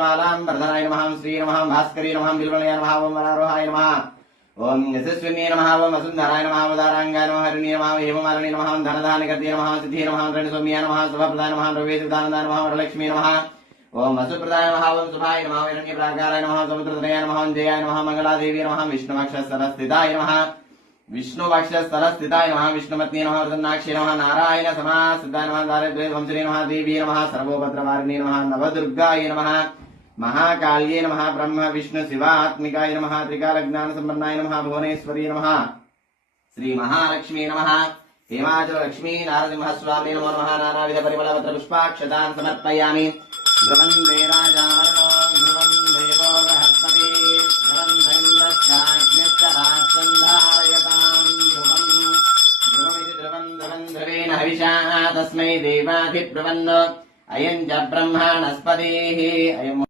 वर्धनाय नमः श्री नमः भास्करी नमः बिल्वलयाय नमः ओम वरारोहाय नमः ओम यशस्विनी नमः ओम वसुंधराय नमः उदारांगाय नमः हरिणी नमः हेममालिनी नमः धनधान्यगते नमः सिद्धि नमः रणसौम्याय नमः शुभप्रदाय नमः द्रव्यदानदाय नमः वरलक्ष्मी नमः ओम वसुप्रदाय नमः ओम शुभाय नमः हिरण्यप्राकाराय नमः समुद्रतनयाय नमः जयाय नमः मंगलादेवी नमः विष्णुवक्षस्थलस्थिताय नमः विष्णुवक्षस्थलस्थिताय नमः विष्णुमत्नी नमः वरदन्नाक्षी नमः नारायण समास्थिताय नमः दारिद्र्यध्वंसिनी नमः देवी नमः सर्वोपद्रवारिणी नमः नवदुर्गाय नमः महाकाल्ये नमः ब्रह्म विष्णु शिवात्मिकाय नमः त्रिकालज्ञान संपन्नाय नमः भुवनेश्वरी नमः श्री महालक्ष्मी नमः हेमाचल लक्ष्मी नारसिंह स्वामी नमो नमः नानाविध परिमलपत्र पुष्पाक्षतान् समर्पयामि ध्रुवं देराजावरणो ध्रुवं देवो बृहस्पति ध्रुवं दैन्द्रश्चाग्निश्च राष्ट्रन्धारयतां ध्रुवमिति ध्रुवं ध्रुवं ध्रुवेण हविषा तस्मै देवाधिब्रुवन् अयं च ब्रह्माणस्पतिः अयम्